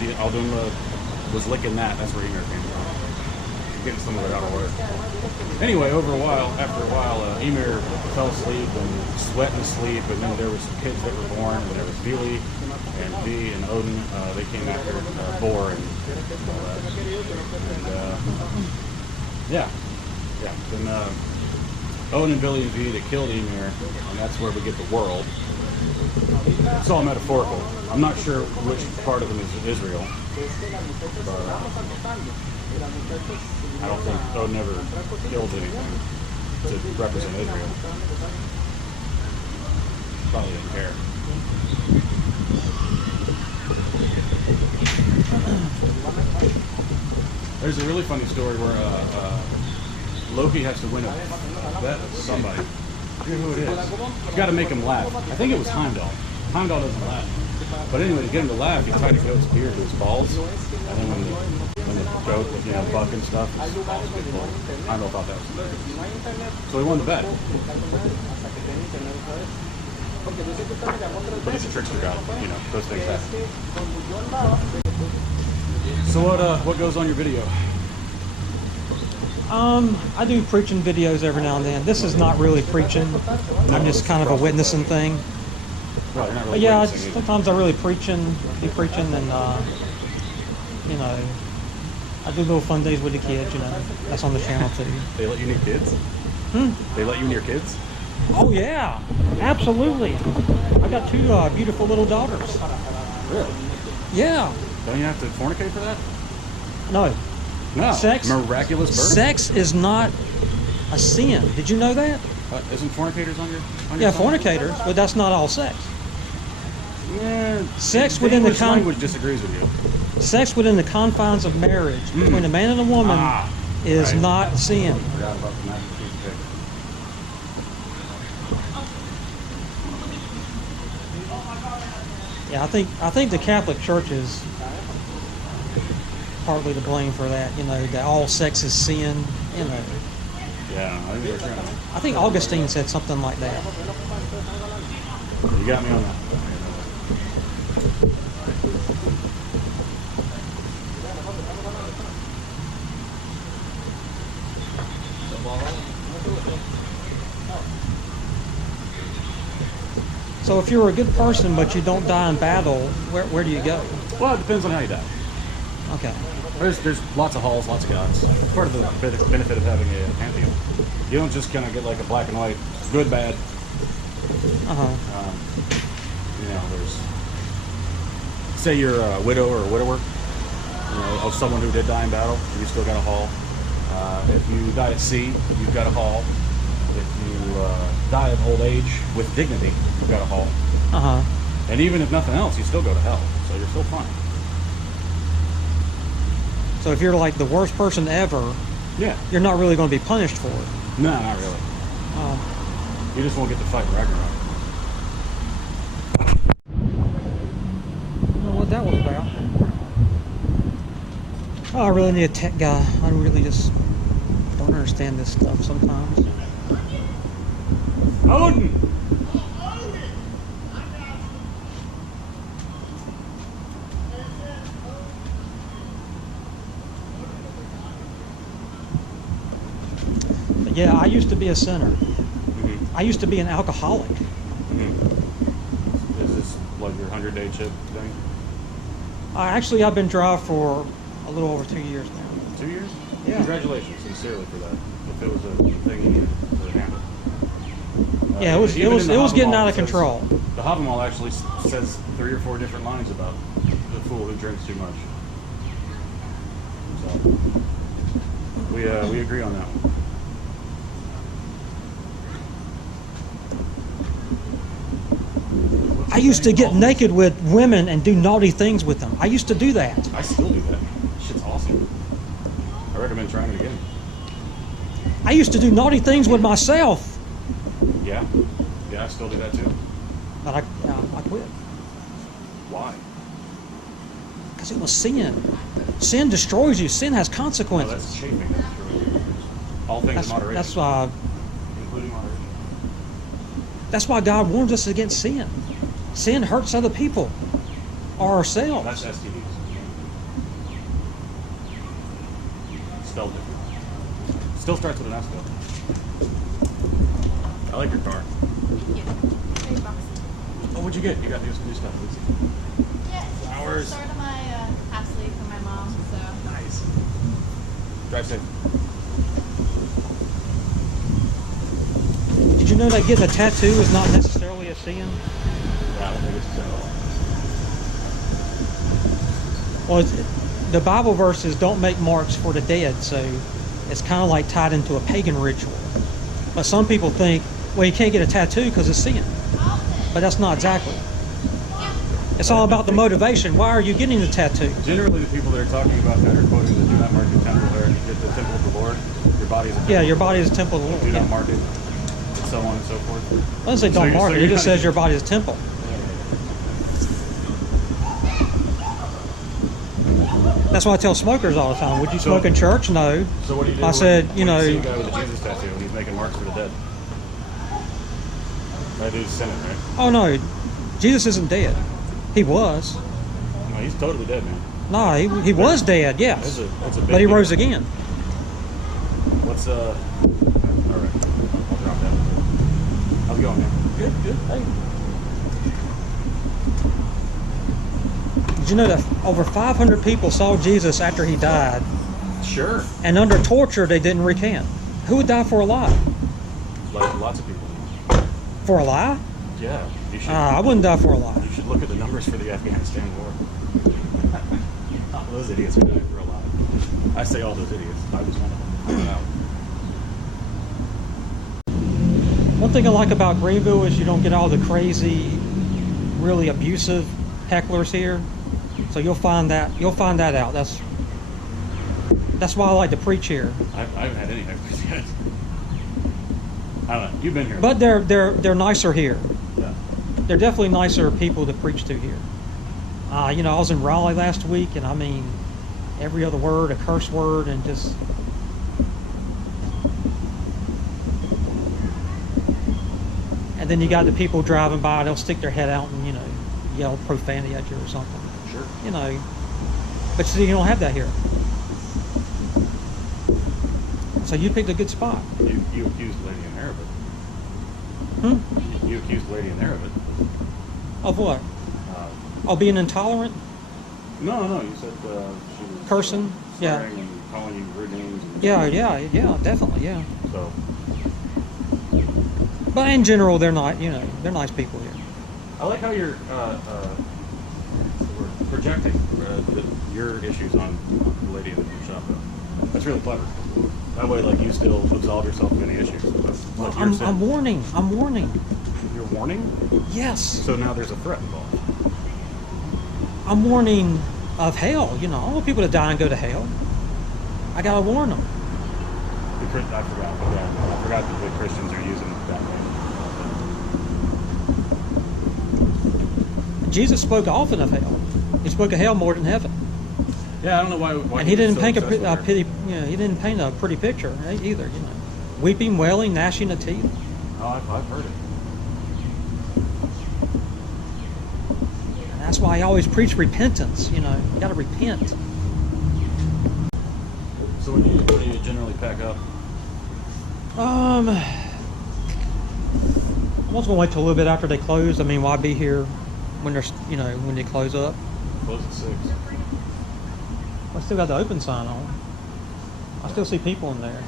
The Audumla was licking that. That's where Ymir came from. Getting some of it out of order. Anyway, after a while, Ymir fell asleep and sweat in his sleep, and then there was some kids that were born, and there was Vili and V and Odin. They came after Bor and all that. And then Odin and Vili and V, they killed Ymir, and that's where we get the world. It's all metaphorical. I'm not sure which part of them is Israel. But, I don't think Odin ever killed anything to represent Israel. Probably didn't care. There's a really funny story where Loki has to win a bet with somebody. I forget who it is. You got to make him laugh. I think it was Heimdall. Heimdall doesn't laugh. But anyway, to get him to laugh, he tied a goat's beard to his balls. And then when the goat was, buck and stuff, his balls would pull. Heimdall thought that was hilarious. So he won the bet. But he's a trickster god, those things happen. So what goes on your video? I do preaching videos every now and then. This is not really preaching. I'm just kind of a witnessing thing. Well, you're not really But yeah, witnessing sometimes I really be preaching, and I do little fun days with the kids. That's on the channel too. They let you near kids? They let you near kids? Oh yeah, absolutely. I got two beautiful little daughters. Really? Yeah. Don't you have to fornicate for that? No. No. Sex. Miraculous birth? Sex is not a sin. Did you know that? Isn't fornicators on your Yeah, side? fornicators, but that's not all sex. Yeah. Sex within the English language disagrees with you. Sex within the confines of marriage between a man and a woman is right. not sin. Forgot about the magic piece of paper. Yeah, I think the Catholic Church is partly to blame for that. That all sex is sin. Yeah, I think they're trying to... I think Augustine said something like that. You got me on that. So So if you're a good person but you don't die in battle, where do you go? Well, it depends on how you die. Okay. There's lots of halls, lots of gods. It's part of the benefit of having a pantheon. You don't just kind of get like a black and white, good, bad. You know, there's, say you're a widow or a widower, you know, of someone who did die in battle, you still got a hall. If you die at sea, you've got a hall. If you die of old age with dignity, you've got a hall. And even if nothing else, you still go to hell, so you're still fine. So if you're like the worst person ever, Yeah. you're not really going to be punished for it. No, not really. You just won't get to fight Ragnarok. I don't know what that was about. Oh, I really need a tech guy. I really just don't understand this stuff sometimes. Odin! But yeah, I used to be a sinner. I used to be an alcoholic. Is this like your 100-day chip thing? Actually, I've been dry for a little over 2 years now. 2 years? Yeah. Congratulations, sincerely, for that. If it was a thing you needed to handle. Yeah, it was getting out of control. The Havamal actually says 3 or 4 different lines about the fool who drinks too much. So we agree on that one. I used to get naked with women and do naughty things with them. I used to do that. I still do that. Shit's awesome. I recommend trying it again. I used to do naughty things with myself. Yeah? Yeah, I still do that too. But I quit. Why? Because it was sin. Sin destroys you. Sin has Oh, consequences. that's chafing. All things in moderation. That's why. Including moderation. That's why God warns us against sin. Sin hurts other people or ourselves. That's STDs. Spelled different. Still starts with an S though. I like your car. Yeah. Very boxy. Oh, what'd you get? You got new stuff. Let's see. Yeah, it's Flowers. sort of my half sleeve for my mom, so. Nice. Drive safe. Did you know that getting a tattoo is not necessarily a sin? Yeah, I don't think it's a Well, the Bible verse is don't make marks for the dead, so it's kind of like tied into a pagan ritual. But some people think, well, you can't get a tattoo because it's sin. But that's not exactly. It's all about the motivation. Why are you getting the tattoo? Generally, the people that are talking about that are quoting the do not mark the temple or get the temple of the Lord. Your body is a temple. Yeah, your body is a temple of the Lord. Do not Yeah. mark it. And so on and so forth. It doesn't say don't mark it. It just says your body is a temple. That's why I tell smokers all the time, would you smoke in church? No. So what do you do? I said, when you know, see a guy with a Jesus tattoo and he's making marks for the dead. That dude's sinning, right? oh no, Jesus isn't dead. He was. No, he's totally dead, man. No, he was dead, yes. That's a big But he deal. rose again. What's all right. I'll drop that. How's it going, man? Good, good. Hey. Did you know that over 500 people saw Jesus after he died, Sure. and under torture they didn't recant? Who would die for a lie? Like lots of people. For a lie? Yeah. You should. I wouldn't die for a lie. You should look at the numbers for the Afghanistan war. All those idiots are dying for a lie. I say all those idiots. I was one of them. Wow. One thing I like about Greenville is you don't get all the crazy, really abusive hecklers here. So you'll find that out. That's why I like to preach here. I haven't had any hecklers yet. I don't know. You've been here. But they're nicer here. Yeah. They're definitely nicer people to preach to here. You know, I was in Raleigh last week, and I mean, every other word, a curse word, and just. And then you got the people driving by, they'll stick their head out and, you know, yell profanity at you or something. Sure. You know, but see, you don't have that here. So you picked a good spot. You accused the lady in there, but you you accused the lady in there of it. Of what? Uh, Oh, being intolerant? no, you said she was Cursing? Yeah. swearing and calling you rude names. And Yeah, definitely, yeah. So, But in general, they're not, they're nice people here. I like how you're projecting your issues on the lady in the shop. Though. That's really clever. That way, like, you still absolve yourself of any issues. That's like your sin. I'm warning. You're warning? Yes. So now there's a threat involved. I'm warning of hell. I don't want people to die and go to hell. I gotta warn them. I forgot. Yeah, I forgot that the Christians are using that name. Jesus spoke often of hell. He spoke of hell more than heaven. Yeah, I don't know why And he didn't paint so a pity. He didn't paint a pretty picture either. Weeping, wailing, gnashing of teeth. Oh, I've heard it. And that's why I always preach repentance. You got to repent. So when you generally pack up? I was gonna wait till a little bit after they close. I mean, why be here when they're when they close up? Close at 6. I still got the open sign on. I still see people in there.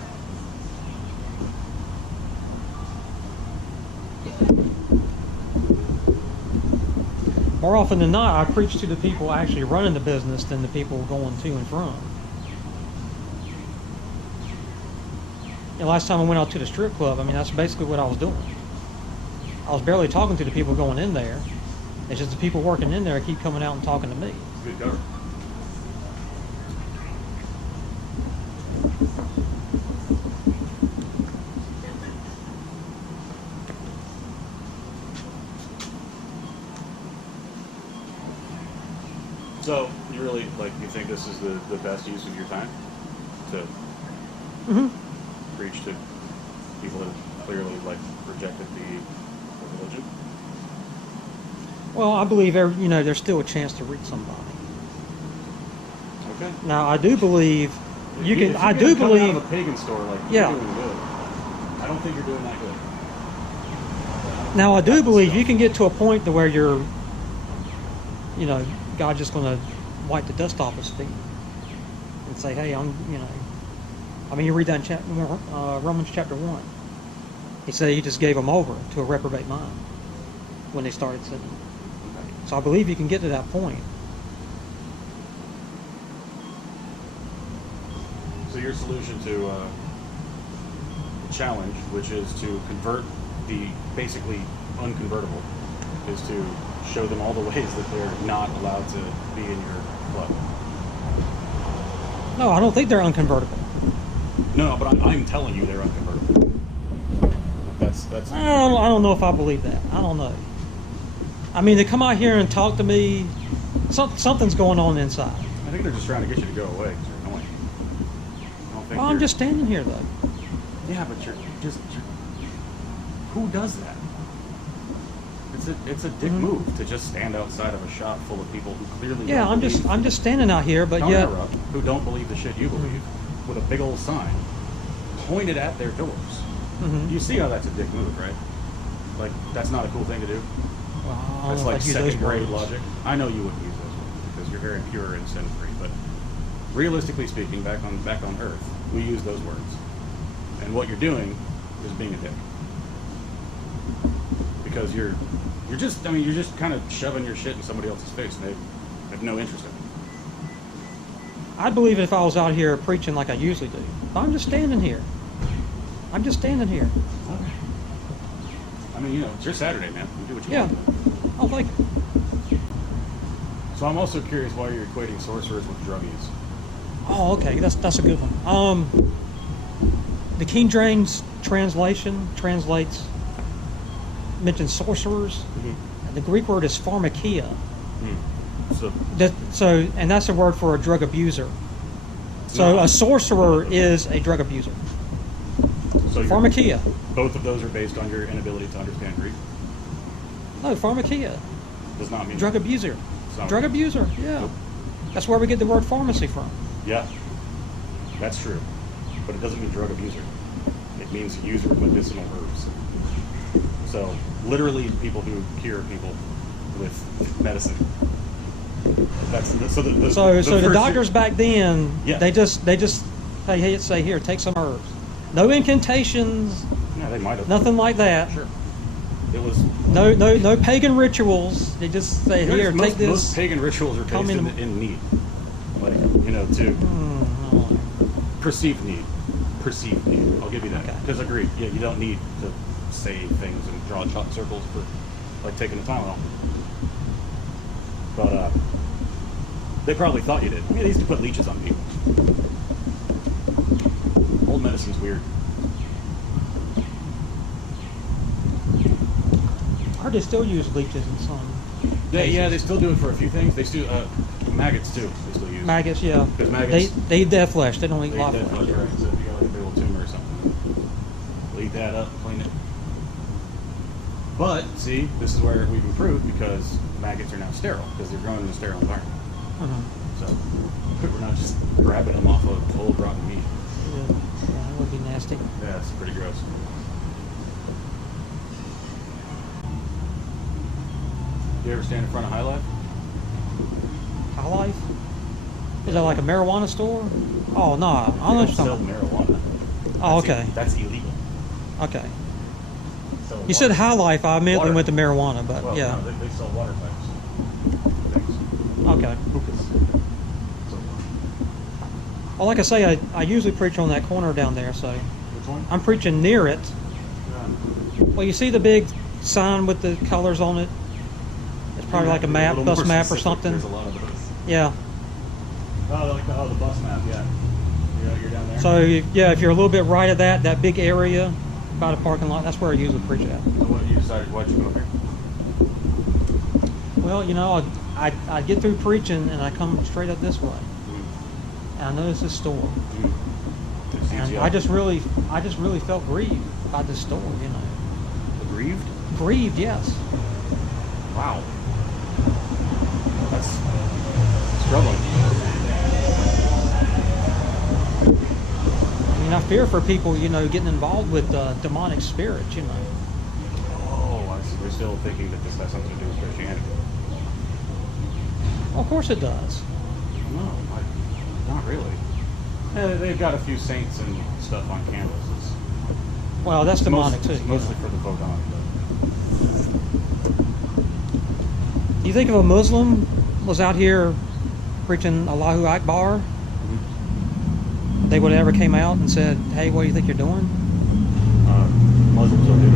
More often than not, I preach to the people actually running the business than the people going to and from. Last time I went out to the strip club, I mean, that's basically what I was doing. I was barely talking to the people going in there. It's just the people working in there keep coming out and talking to me. Good cover. So, you really, you think this is the best use of your time? To preach to people that have clearly, rejected the religion? Well, I believe there's still a chance to reach somebody. Okay. Now, I do believe you can. I do Coming out believe. of a pagan store, Yeah. you're doing good. I don't think you're doing that good. Now, I do believe you can get to a point to where you're, God's just going to wipe the dust off his feet and say, "Hey, I mean, you read that in Romans chapter 1. He said he just gave them over to a reprobate mind when they started sinning. So I believe you can get to that point. So your solution to the challenge, which is to convert the basically unconvertible, is to show them all the ways that they're not allowed to be in your club. No, I don't think they're unconvertible. No, but I'm telling you they're unconvertible. That's. I don't know if I believe that. I don't know. I mean, they come out here and talk to me. Something's going on inside. I think they're just trying to get you to go away because you're annoying. I don't think. Well, I'm just standing here though. Yeah, but you're who does that? It's a dick move to just stand outside of a shop full of people who clearly. Yeah, don't I'm just standing out here, but yet who don't believe the shit you believe, with a big old sign pointed at their doors. You see how that's a dick move, right? Like, that's not a cool thing to do. well, I don't That's know if like I'd use those second grade words. logic. I know you wouldn't use those words because you're very pure and sin free, but realistically speaking, back on Earth, we use those words. And what you're doing is being a dick. Because you're just kind of shoving your shit in somebody else's face and they have no interest in it. I'd believe it if I was out here preaching like I usually do. But I'm just standing here. I'm just standing here. Okay. I mean, it's your Saturday, man. You do what you Yeah. want. I'll take it. So I'm also curious why you're equating sorcerers with druggies. Oh, okay. That's a good one. The King James translation mentions sorcerers. And the Greek word is pharmakia. So And that's a word for a drug abuser. So a sorcerer is a drug abuser. Pharmakia. Both of those are based on your inability to understand Greek. No, pharmakia. Does not mean Drug abuser. Sounds Drug right. abuser, yeah. Nope. That's where we get the word pharmacy from. Yeah, that's true, but it doesn't mean drug abuser. It means user of medicinal herbs. So literally people who cure people with medicine. That's so the So the first- doctors back then, Yeah. they just hey, say here, take some herbs. No incantations, Yeah, they might have. nothing like that. Sure. It was No pagan rituals. They just say here, most, take this. Most pagan rituals are come based in- in need, like to perceived need. Perceived need. I'll give you that. Okay. Because agreed. Yeah, you don't need to say things and draw chalk circles for like taking a Tylenol. But they probably thought you did. I mean, they used to put leeches on people. Old medicine's weird. I heard they still use leeches in some. Yeah, they still do it for a few things. They still maggots too. They still use Maggots, yeah. 'Cause maggots- They eat dead flesh. They don't eat They live dead flesh. flesh, right? So if you got like a big old tumor or something, they'll eat that up and clean it. But see, this is where we've improved because maggots are now sterile because they're grown in a sterile environment. Mhm. So we're not just grabbing them off of old rotten meat. Yeah, that would be nasty. Yeah, it's pretty gross. You ever stand in front of High Life? High Life? Is that like a marijuana store? Oh no, I They don't don't know. sell marijuana. Oh, That's okay. That's illegal. Okay. Sell You said water. High Life. I immediately Water. went to marijuana, but Well, yeah. no, they sell water types. Things. Okay. Hookahs. So, Well, like I say, I usually preach on that corner down there, so which one? I'm preaching near it. Yeah. Well, you see the big sign with the colors on it? It's probably like a map, little bus more map or specific. something. There's a lot of those. Yeah. Oh, like the bus map, yeah. You're down there. So yeah, if you're a little bit right of that big area by the parking lot, that's where I usually preach at. So what you decided? Why'd you go here? Well, I get through preaching and I come straight up this way, and I notice this store, and I just really felt grieved by this store. Aggrieved? Grieved, yes. Wow. That's struggling. I mean, I fear for people, getting involved with demonic spirits. Oh, I see. They're still thinking that this has something to do with Christianity. Well, of course it does. No, not really. Yeah, they've got a few saints and stuff on canvases. Well, that's demonic too. Mostly for the Odin. Do you think if a Muslim was out here preaching Allahu Akbar, they would have ever came out and said, "Hey, what do you think you're doing?" Muslims don't do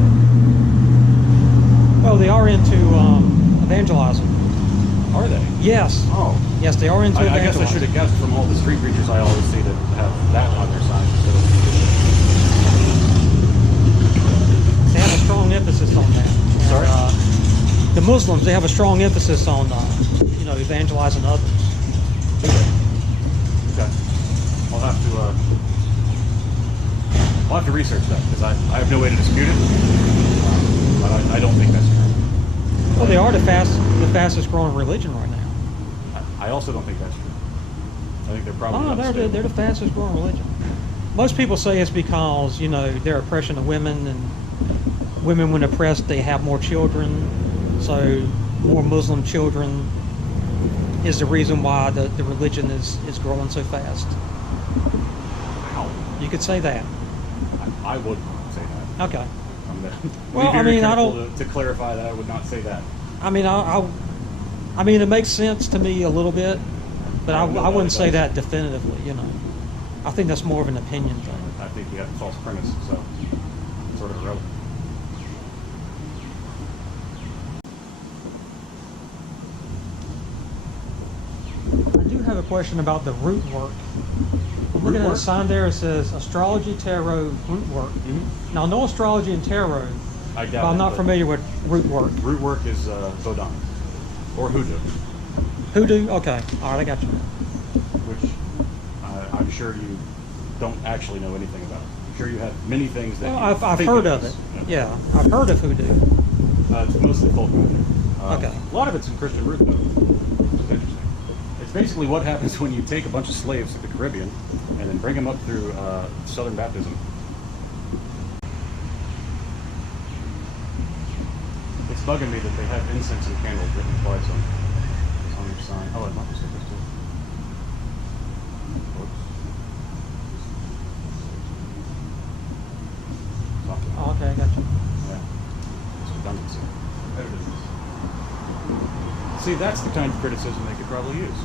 Well, they are into evangelizing. that. Are they? Yes. Oh. Yes, they are into I guess I evangelizing. should have guessed from all the street preachers I always see that have that on their signs. They have a strong emphasis on that. Sorry? The Muslims, they have a strong emphasis on, evangelizing others. Okay. I'll have to research that because I have no way to dispute it. But I don't think that's true. Well, they are the fastest growing religion right now. I also don't think that's true. I think they're probably Oh, they're the fastest growing religion. Most people say it's because their oppression of women, and women when oppressed they have more children, so more Muslim children is the reason why the religion is growing so fast. Wow. You could say that. I would say that. Okay. Well, I mean, I don't. To clarify that, I would not say that. I mean, I mean, it makes sense to me a little bit, but I wouldn't say that definitively. I think that's more of an opinion thing. I think you have a false premise, so it's sort of irrelevant. I do have a question about the root work. I'm looking at a sign there. It says astrology, tarot, root work. Mm-hmm. Now, I know astrology and tarot, I but doubt I'm it, not but familiar with root work. Root work is Odin or hoodoo, Hoodoo? Okay. All right, I got you. which I'm sure you don't actually know anything about. I'm sure you have many things that Well, you I've think heard of is. it. Yeah, I've heard of hoodoo. It's mostly folk magic. Okay. A lot of it's in Christian root, though, which is interesting. It's basically what happens when you take a bunch of slaves to the Caribbean and then bring them up through Southern baptism. bugging me that they have incense and candles written twice on each sign. Oh, I might stick this too. Whoops. Oh, okay, I got you. Yeah. It's redundancy. See, that's the kind of criticism they could probably use.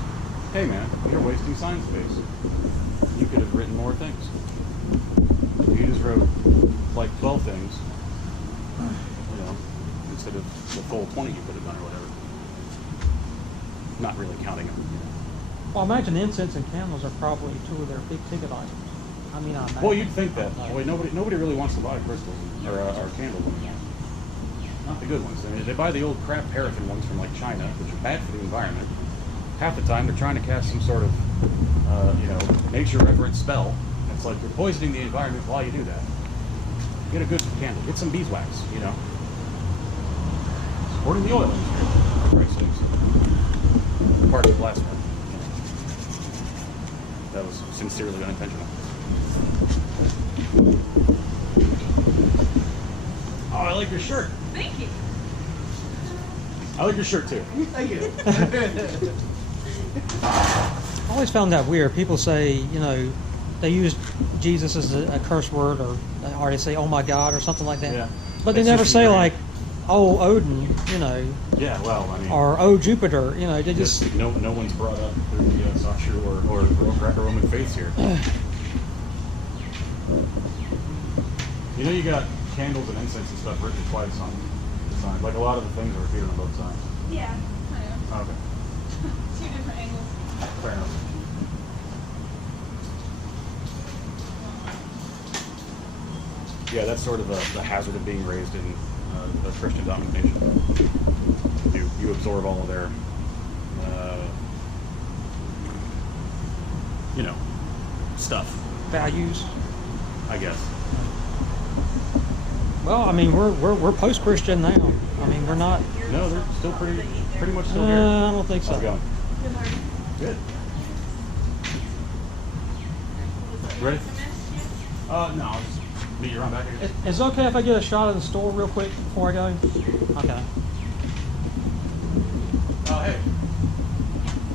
Hey man, you're wasting sign space. You could have written more things. You just wrote like 12 things, you know, instead of the full 20 you could have done or whatever. Not really counting them. Well, imagine incense and candles are probably two of their big ticket items. I mean, I imagine. Well, you'd think that. Well, nobody really wants to buy crystals or candles anymore. Not the good ones. I mean, they buy the old crap paraffin ones from like China, which are bad for the environment. Half the time they're trying to cast some sort of, nature reverent spell. It's like you're poisoning the environment while you do that. Get a good candle. Get some beeswax, you know. Supporting the oil industry. For Christ's sakes. Part of the last one. That was sincerely unintentional. Oh, I like your shirt. Thank you. I like your shirt too. Thank you. I always found that weird. People say, you know, they use Jesus as a curse word, or they say, "Oh my God," or something like that. Yeah. But they It's never just say ingrained. like, "Oh Odin," you know, Yeah, well, I mean, or "Oh Jupiter," you know. They just no one's brought up the Sojourner or Greco-Roman faiths here. You know, you got candles and incense and stuff written twice on the sign. Like a lot of the things are repeated on both sides. Yeah. I know. Okay, Two different angles. fair enough. Yeah, that's sort of the hazard of being raised in a Christian domination. You absorb all of their, stuff, values. I guess. Well, I mean, we're post-Christian now. I mean, we're not. No, they're still pretty much still here. I don't think How's it so. going? Good. Ready? No, I'll just meet you around back here. Is it okay if I get a shot of the store real quick before I go? Okay. Oh, hey.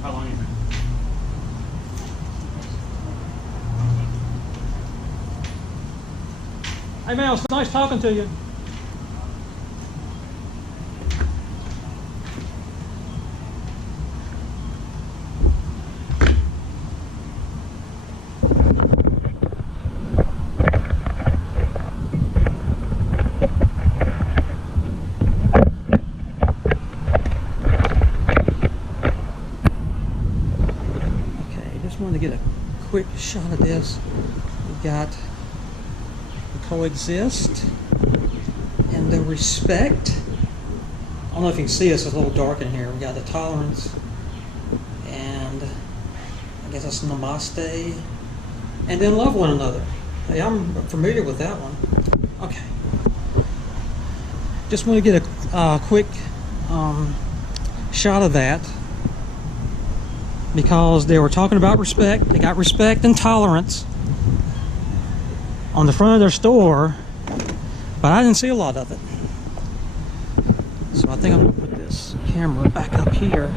How long you think? Hey, man, it's nice talking to you. Want to get a quick shot of this. We got the coexist and the respect. I don't know if you can see us, it's a little dark in here. We got the tolerance, and I guess that's namaste, and then love one another. Hey, I'm familiar with that one. Okay. Just want to get a quick shot of that, because they were talking about respect. They got respect and tolerance on the front of their store, but I didn't see a lot of it. So I think I'm going to put this camera back up here.